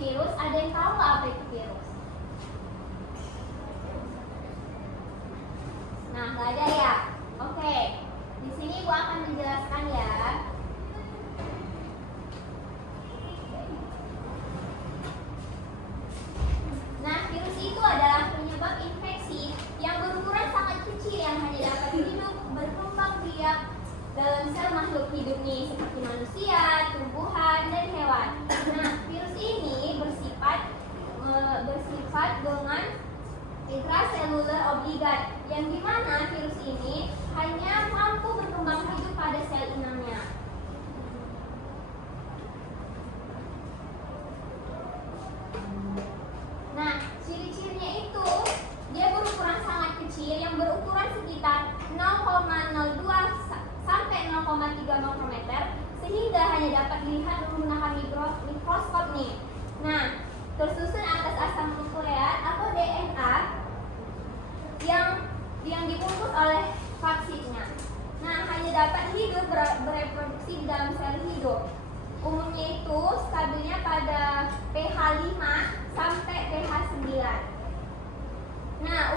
virus, ada yang tahu nggak apa itu virus? Nah, nggak ada ya? Oke, di sini Ibu akan menjelaskan ya. Nah, virus itu adalah penyebab infeksi yang berukuran sangat kecil yang hanya dapat hidup berkembang biak dalam sel makhluk hidup nih, seperti manusia, tumbuhan, dan hewan. Nah, virus ini bersifat dengan intraseluler obligat, yang dimana virus ini hanya mampu berkembang hidup pada sel inangnya. Nah, ciri-cirinya itu dia berukuran sangat kecil yang berukuran sekitar 0,02 sampai 0,3 mikrometer, sehingga hanya dapat dilihat menggunakan mikroskop nih. Nah, tersusun atas asam nukleat atau DNA yang dibungkus oleh vaksinnya. Nah, hanya dapat hidup bereproduksi di dalam sel hidup. Umumnya itu stabilnya pada pH 5 sampai pH 9. Nah,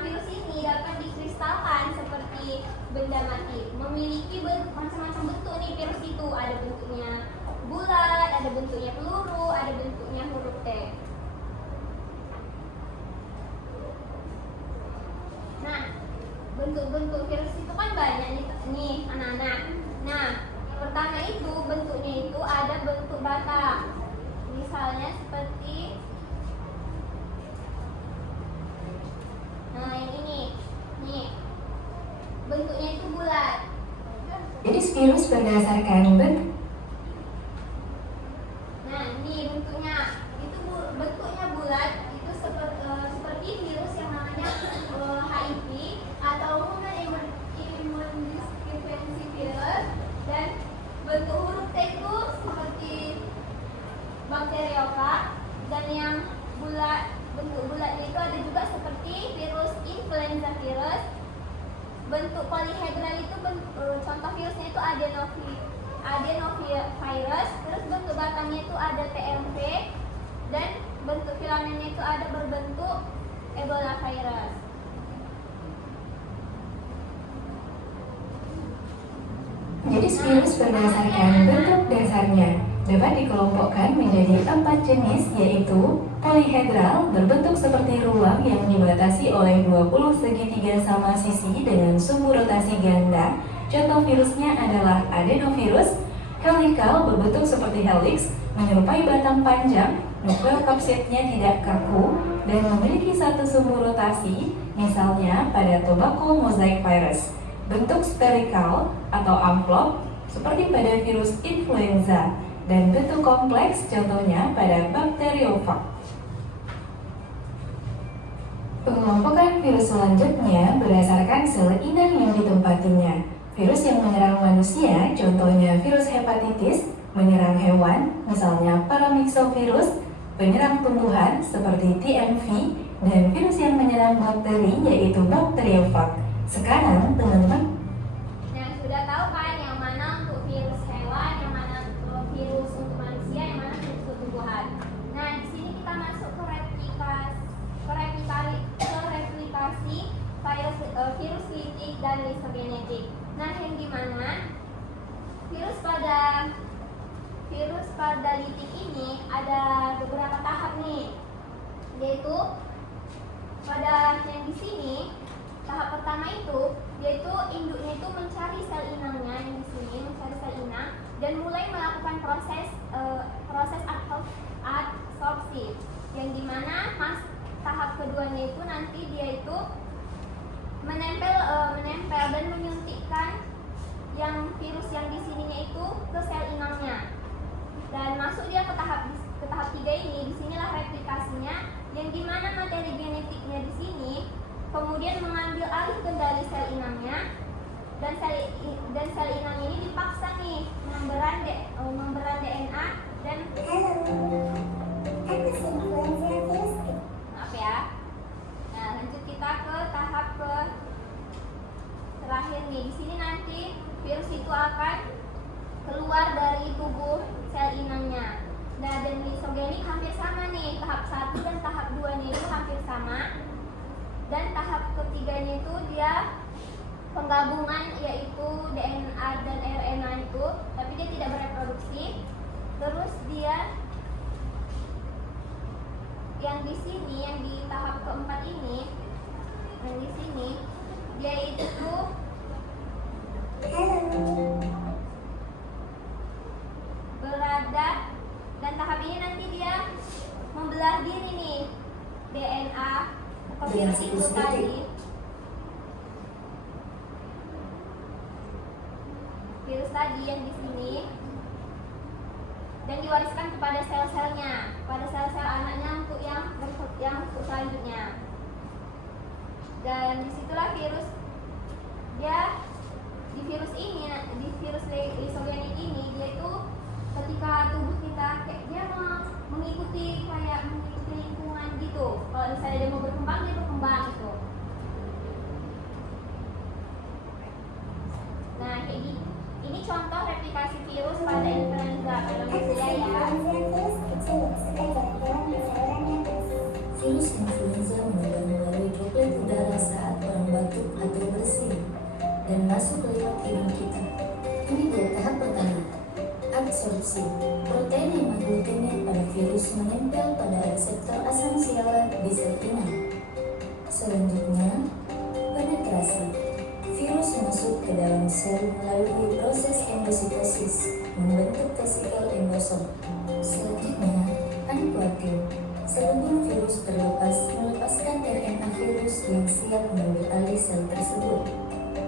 virus ini dapat dikristalkan seperti benda mati. Memiliki macam-macam bentuk nih virus itu. Ada bentuknya bulat, ada bentuknya peluru, ada bentuknya huruf T. Nah, bentuk-bentuk virus itu kan banyak nih anak-anak. Nah, pertama itu bentuknya itu ada bentuk batang. Misalnya seperti yang ini. Nih. Bentuknya itu bulat. Jadi virus berdasarkan bentuk. Nah, ini bentuknya. Bentuknya bulat. Itu seperti virus yang namanya HIV atau Human Immunodeficiency Virus, dan bentuk huruf T itu seperti bakteriophag, dan yang bentuk bulatnya itu ada juga seperti virus influenza virus. Bentuk polyhedral itu contoh virusnya itu adenovirus. Terus bentuk batangnya itu ada TMV, dan bentuk filamennya itu ada berbentuk Ebola virus. Jadi virus berdasarkan bentuk dasarnya dapat dikelompokkan menjadi 4 jenis, yaitu polyhedral, berbentuk seperti ruang yang dibatasi oleh 20 segitiga sama sisi dengan sumbu rotasi ganda. Contoh virusnya adalah adenovirus. Helical, berbentuk seperti helix, menyerupai batang panjang, nukleokapsidnya tidak kaku, dan memiliki satu sumbu rotasi, misalnya pada tobacco mosaic virus. Bentuk spherical atau amplop, seperti pada virus influenza, dan bentuk kompleks contohnya pada bakteriophag. Pengelompokan virus selanjutnya berdasarkan sel inang yang ditempatinya. Virus yang menyerang manusia, contohnya virus hepatitis, menyerang hewan, misalnya paramyxovirus, penyerang tumbuhan seperti TMV, dan virus yang menyerang bakteri yaitu bakteriophag. Sekarang teman-teman Sudah tahu kan yang mana untuk virus hewan, yang mana virus untuk manusia, yang mana virus untuk tumbuhan. Nah, di sini kita masuk ke replikasi virus litik dan lisogenetik. Nah, yang dimana virus pada litik ini ada beberapa tahap nih, yaitu pada yang di sini. Tahap pertama itu, yaitu induknya itu mencari sel inangnya, yang di sini mencari sel inang dan mulai melakukan proses adsorpsi, yang dimana tahap keduanya itu nanti dia itu menempel dan menyuntikkan yang virus yang di sininya itu ke sel inangnya, dan masuk dia ke tahap 3 ini. Disinilah replikasinya, yang dimana materi genetiknya di sini kemudian mengambil alih kendali sel inangnya, dan sel inang ini dipaksa nih memberan DNA dan maaf ya. Nah, lanjut kita ke tahap terakhir nih. Di sini nanti virus itu akan keluar dari tubuh sel inangnya. dia yang di sini, yang di tahap keempat ini, yang di sini dia itu berada, dan tahap ini nanti dia membelah diri nih, DNA atau virus itu tadi, virus tadi yang di sini, dan diwariskan kepada sel-selnya, pada sel-sel anaknya untuk yang selanjutnya. Dan disitulah virus, dia di virus ini, di virus lysogenik ini, dia itu ketika tubuh kita kayak dia mengikuti lingkungan gitu. Kalau misalnya dia mau berkembang, dia berkembang gitu. Nah, kayak gini. Ini contoh replikasi virus pada influenza pada manusia ya. Virus influenza menyebar melalui droplet udara saat orang batuk atau bersin dan masuk lewat hidung kita. Ini dia tahap pertama, absorpsi. Protein hemagglutinin pada virus menempel pada reseptor asam sialat di sel inang. Selanjutnya, penetrasi. Virus masuk ke dalam sel melalui proses endositosis, membentuk vesikel endosom. Selanjutnya, aneuploidy. Selebung virus terlepas melepaskan RNA virus yang siap mengambil alih sel tersebut.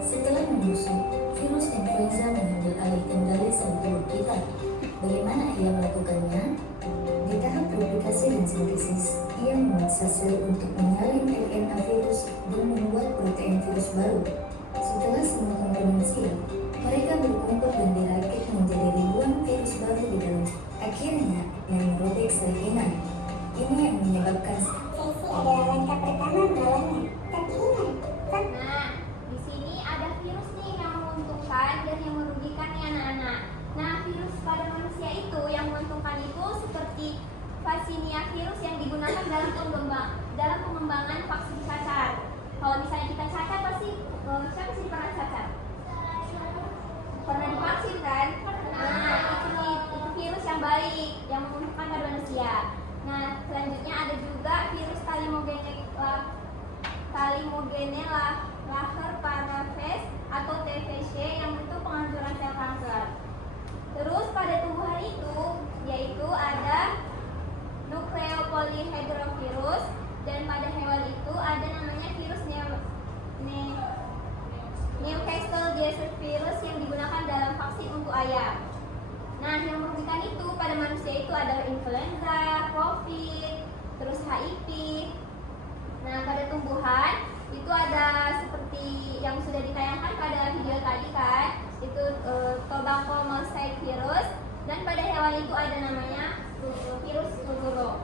Setelah membusuk, virus influenza mengambil alih kendali sel tubuh kita. Bagaimana ia melakukannya? Di tahap replikasi dan sintesis, ia memaksa sel untuk menyalin RNA virus dan membuat protein virus baru. Setelah semua komponen siap, mereka berkumpul dan dirakit menjadi ribuan virus baru di dalam. Akhirnya, yang merobek sel inang. Ini yang menyebabkan Sesi adalah langkah pertama melawannya. Tapi ingat, Nah, di sini ada virus nih yang menguntungkan dan yang merugikan nih anak-anak. Nah, virus pada manusia itu yang menguntungkan itu seperti Vaccinia virus yang digunakan dalam pengembangan vaksin cacar. Kalau misalnya kita cacar pasti siapa sih pernah cacar? Pernah divaksin kan? Nah, itu virus yang baik yang menguntungkan pada manusia. Nah, selanjutnya ada juga virus Thalamogenella Laher Paraphes atau TVC yang itu penghancuran sel kanker. Terus pada tumbuhan itu yaitu ada nukleopolyhedrovirus, dan pada hewan itu ada namanya virus Newcastle disease virus yang digunakan dalam vaksin untuk ayam. Nah, yang merugikan itu pada manusia itu adalah influenza, COVID, terus HIV. Nah, pada tumbuhan itu ada seperti yang sudah ditayangkan pada video tadi kan, itu tobacco mosaic virus, dan pada hewan itu ada namanya virus flu.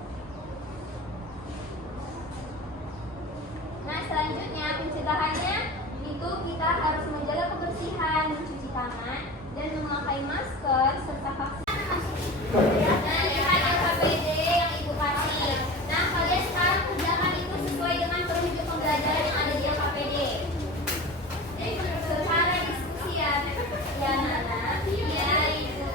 Nah, selanjutnya pencegahannya itu kita harus menjaga kebersihan, mencuci tangan, dan memakai masker serta vaksin. Nah, lihat LKPD yang ibu kasih. Nah, kalian sekarang kerjakan itu sesuai dengan petunjuk pembelajaran yang ada di LKPD. Secara diskusi ya anak-anak. Ya, ibu.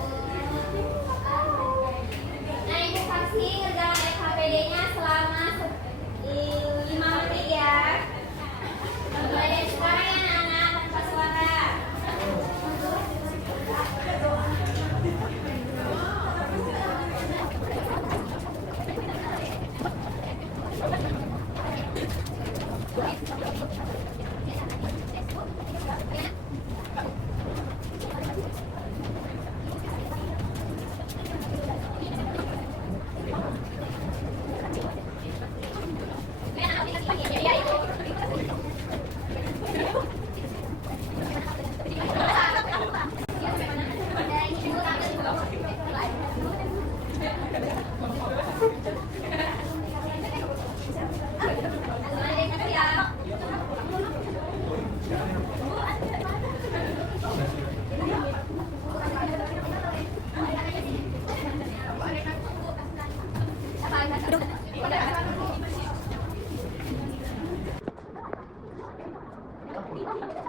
Nah, ibu kasih kerjakan LKPD-nya selama 5 menit ya. Mulai sekarang ya anak-anak, tanpa suara. Aduh.